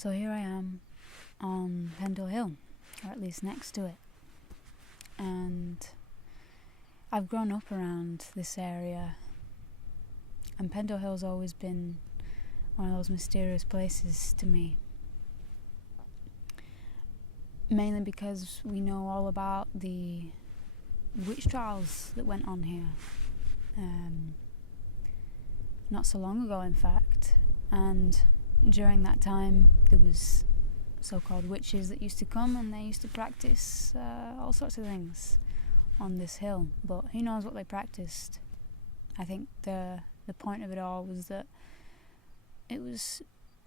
So here I am on Pendle Hill, or at least next to it. And I've grown up around this area, and Pendle Hill's always been one of those mysterious places to me. Mainly because we know all about the witch trials that went on here. Not so long ago, in fact. And during that time, there was so-called witches that used to come, and they used to practice all sorts of things on this hill. But who knows what they practiced? I think the point of it all was that it was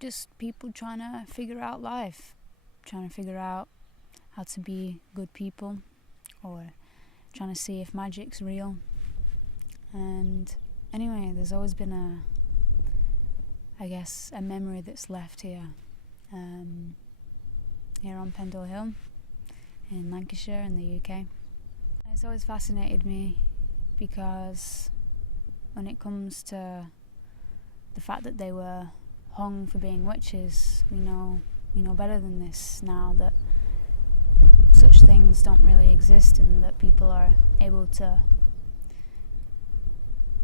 just people trying to figure out life, trying to figure out how to be good people, or trying to see if magic's real. And anyway, there's always been a memory that's left here, here on Pendle Hill in Lancashire in the UK. And it's always fascinated me because when it comes to the fact that they were hung for being witches, we know better than this now, that such things don't really exist, and that people are able to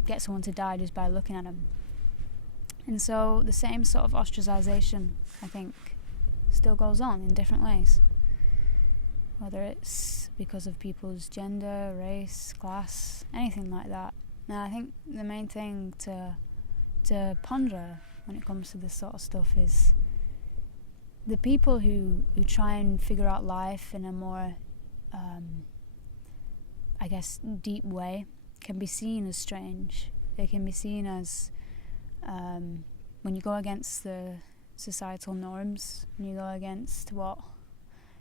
get someone to die just by looking at them. And so the same sort of ostracization, I think, still goes on in different ways, whether it's because of people's gender, race, class, anything like that. Now I think the main thing to ponder when it comes to this sort of stuff is the people who try and figure out life in a more deep way can be seen as strange. They can be seen as when you go against the societal norms, when you go against what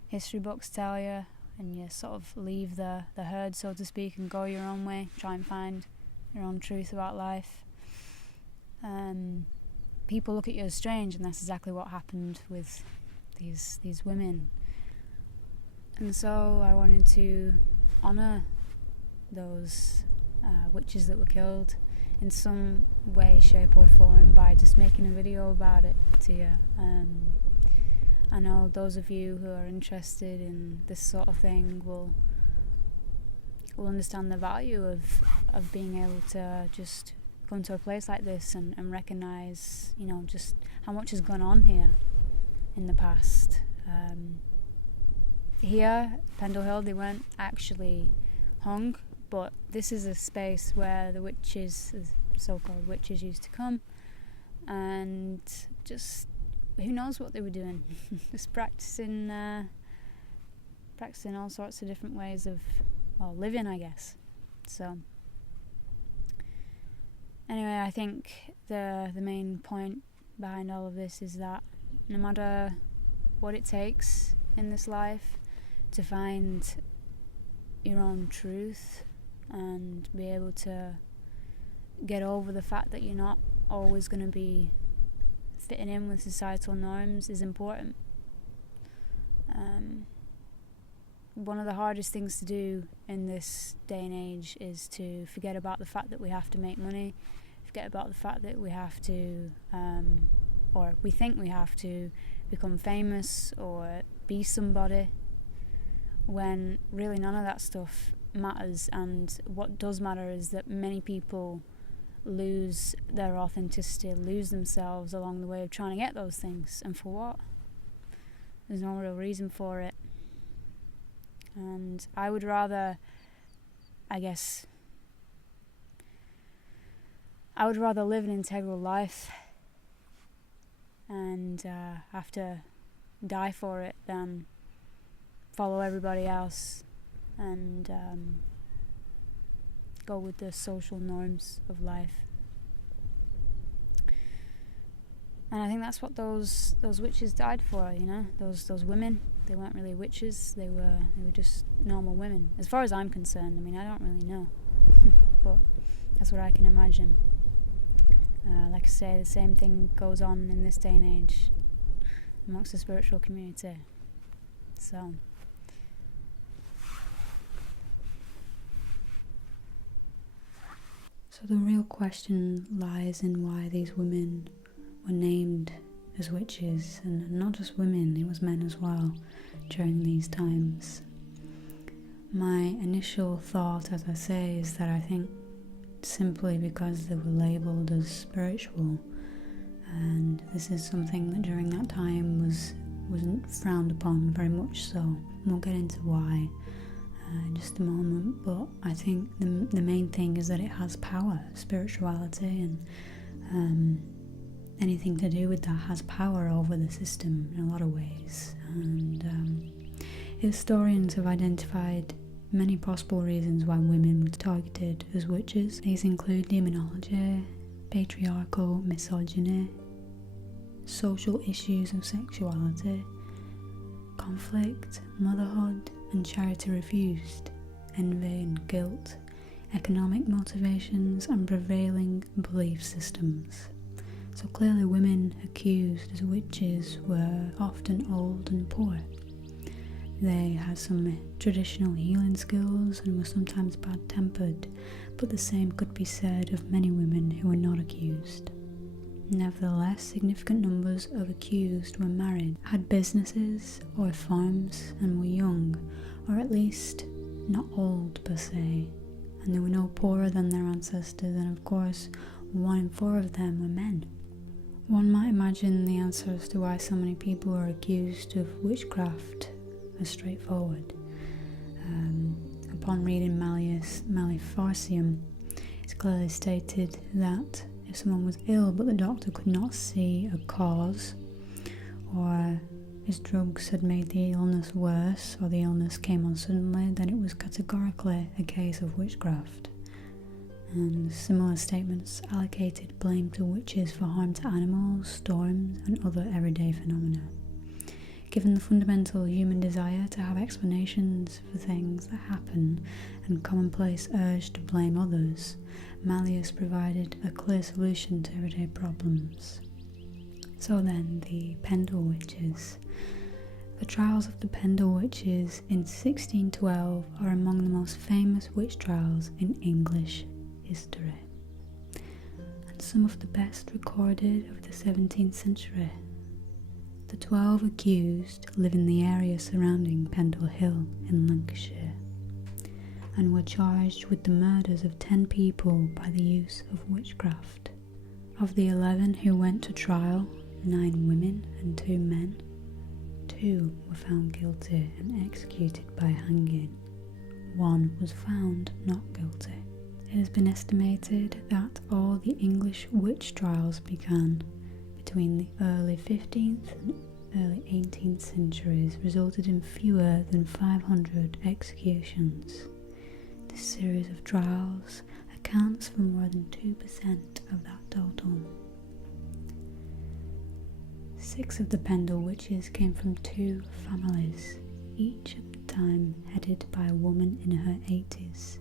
history books tell you, and you sort of leave the herd, so to speak, and go your own way, try and find your own truth about life. People look at you as strange, and that's exactly what happened with these women. And so I wanted to honour those witches that were killed in some way, shape or form by just making a video about it to you. I know those of you who are interested in this sort of thing will understand the value of being able to just come to a place like this and recognise, just how much has gone on here in the past. Here, Pendle Hill, they weren't actually hung, but this is a space where the witches, the so-called witches, used to come and just, who knows what they were doing, just practicing all sorts of different ways of living, I guess. So anyway, I think the main point behind all of this is that no matter what it takes in this life to find your own truth and be able to get over the fact that you're not always going to be fitting in with societal norms is important. One of the hardest things to do in this day and age is to forget about the fact that we have to make money, forget about the fact that we have to, or we think we have to, become famous or be somebody, when really none of that stuff matters. And what does matter is that many people lose their authenticity, lose themselves along the way of trying to get those things. And for what? There's no real reason for it. And I would rather, live an integral life and have to die for it than follow everybody else and go with the social norms of life. And I think that's what those witches died for, those women. They weren't really witches, they were just normal women. As far as I'm concerned, I don't really know. But that's what I can imagine. Like I say, the same thing goes on in this day and age amongst the spiritual community. So the real question lies in why these women were named as witches, and not just women, it was men as well during these times. My initial thought, as I say, is that I think simply because they were labelled as spiritual, and this is something that during that time wasn't frowned upon very much so. We'll get into why in just a moment, but I think the main thing is that it has power. Spirituality and anything to do with that has power over the system in a lot of ways, and historians have identified many possible reasons why women were targeted as witches. These include demonology, patriarchal misogyny, social issues of sexuality, conflict, motherhood and charity refused, envy and guilt, economic motivations and prevailing belief systems. So clearly women accused as witches were often old and poor. They had some traditional healing skills and were sometimes bad-tempered, but the same could be said of many women who were not accused. Nevertheless, significant numbers of accused were married, had businesses or farms, and were young, or at least not old per se, and they were no poorer than their ancestors, and of course 1 in 4 of them were men. One might imagine the answer as to why so many people are accused of witchcraft as straightforward. Upon reading Malleus Maleficium, it's clearly stated that if someone was ill but the doctor could not see a cause, or his drugs had made the illness worse, or the illness came on suddenly, then it was categorically a case of witchcraft. And similar statements allocated blame to witches for harm to animals, storms, and other everyday phenomena. Given the fundamental human desire to have explanations for things that happen and commonplace urge to blame others, Malleus provided a clear solution to everyday problems. So then, the Pendle witches. The trials of the Pendle witches in 1612 are among the most famous witch trials in English history, and some of the best recorded of the 17th century. The 12 accused live in the area surrounding Pendle Hill in Lancashire, and were charged with the murders of 10 people by the use of witchcraft. Of the 11 who went to trial, 9 women and 2 men, 2 were found guilty and executed by hanging. 1 was found not guilty. It has been estimated that all the English witch trials began between the early 15th and early 18th centuries, resulted in fewer than 500 executions. This series of trials accounts for more than 2% of that total. 6 of the Pendle witches came from 2 families, each at the time headed by a woman in her 80s.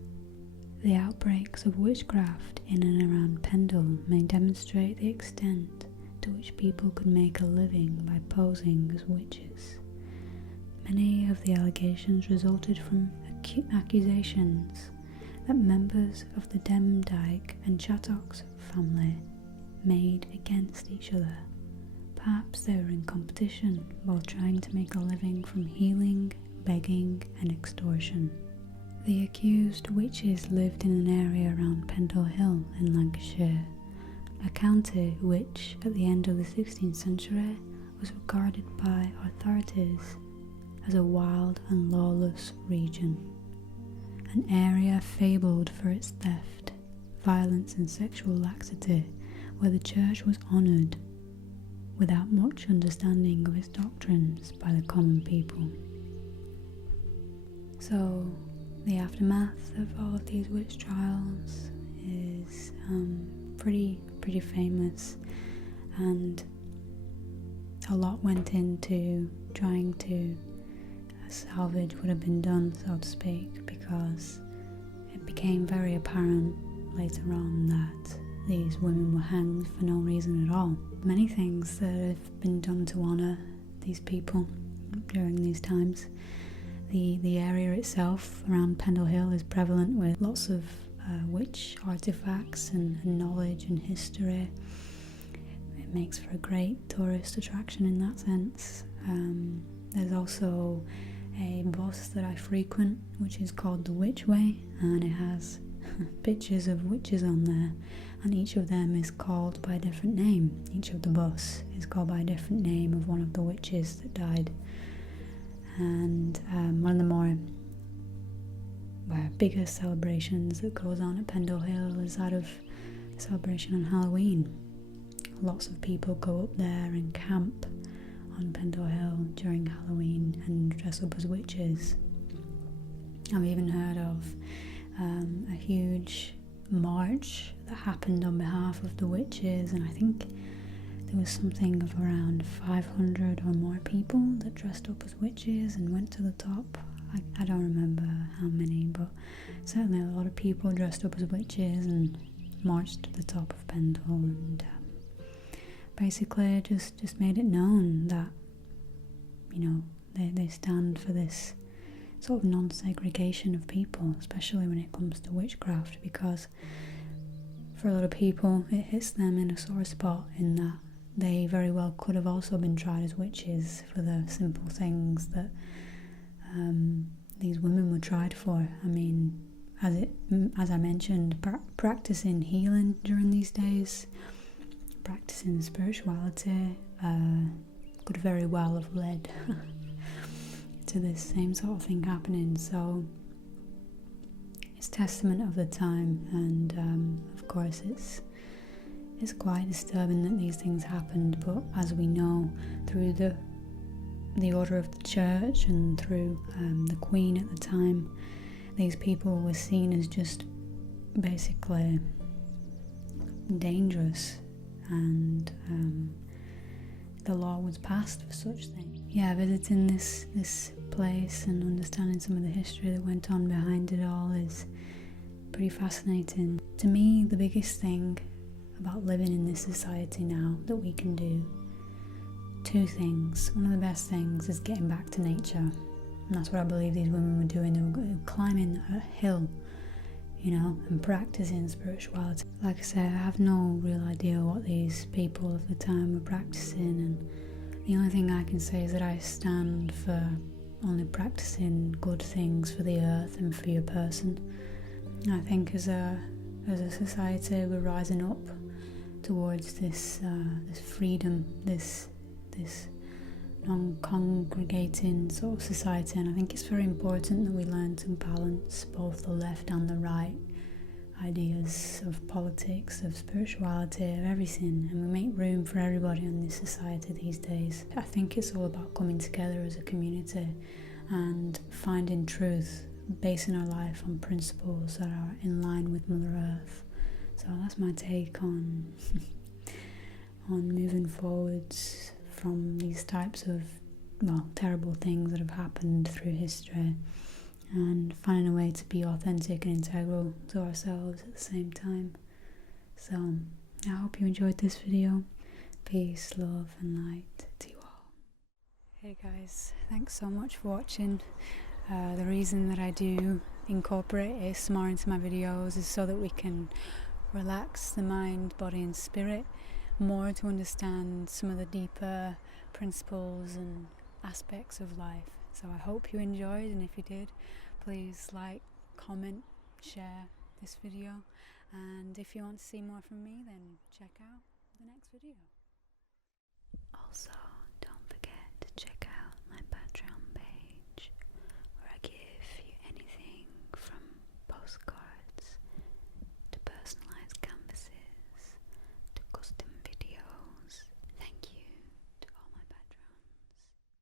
The outbreaks of witchcraft in and around Pendle may demonstrate the extent to which people could make a living by posing as witches. Many of the allegations resulted from accusations that members of the Demdike and Chattox family made against each other. Perhaps they were in competition while trying to make a living from healing, begging, and extortion. The accused witches lived in an area around Pendle Hill in Lancashire, a county which, at the end of the 16th century, was regarded by authorities as a wild and lawless region, an area fabled for its theft, violence and sexual laxity, where the church was honoured without much understanding of its doctrines by the common people. So, the aftermath of all of these witch trials is pretty famous, and a lot went into trying to salvage what had been done, so to speak, because it became very apparent later on that these women were hanged for no reason at all. Many things that have been done to honour these people during these times. The area itself around Pendle Hill is prevalent with lots of witch artifacts and knowledge and history. it makes for a great tourist attraction in that sense. There's also a bus that I frequent, which is called the Witch Way, and it has pictures of witches on there, and each of them is called by a different name. Each of the bus is called by a different name of one of the witches that died. And one of the more bigger celebrations that goes on at Pendle Hill is that of the celebration on Halloween. Lots of people go up there and camp on Pendle Hill during Halloween and dress up as witches. I've even heard of a huge march that happened on behalf of the witches, and I think there was something of around 500 or more people that dressed up as witches and went to the top. I don't remember how many, but certainly a lot of people dressed up as witches and marched to the top of Pendle, and basically just made it known that, you know, they stand for this sort of non-segregation of people, especially when it comes to witchcraft, because for a lot of people it hits them in a sore spot in that they very well could have also been tried as witches for the simple things that these women were tried for. I mean, as I mentioned, practicing healing during these days, practicing spirituality, could very well have led to this same sort of thing happening. So it's testament of the time, and of course it's quite disturbing that these things happened, but as we know, through the order of the church and through the Queen at the time, these people were seen as just basically dangerous, and the law was passed for such things. Yeah, visiting this place and understanding some of the history that went on behind it all is pretty fascinating. To me, the biggest thing about living in this society now that we can do, two things. One of the best things is getting back to nature, and that's what I believe these women were doing. They were climbing a hill, you know, and practicing spirituality. Like I said, I have no real idea what these people of the time were practicing, and the only thing I can say is that I stand for only practicing good things for the earth and for your person. I think as a society we're rising up towards this freedom, this non-congregating sort of society, and I think it's very important that we learn to balance both the left and the right ideas of politics, of spirituality, of everything, and we make room for everybody in this society these days. I think it's all about coming together as a community and finding truth, basing our life on principles that are in line with Mother Earth. So that's my take on moving forwards from these types of, well, terrible things that have happened through history, and finding a way to be authentic and integral to ourselves at the same time. So I hope you enjoyed this video. Peace, love and light to you all. Hey guys, thanks so much for watching. The reason that I do incorporate ASMR into my videos is so that we can relax the mind, body and spirit more, to understand some of the deeper principles and aspects of life. So I hope you enjoyed, and if you did, please like, comment, share this video, and if you want to see more from me, then check out the next video. Also, don't forget to check out my Patreon page, where I give you anything from postcards to personalised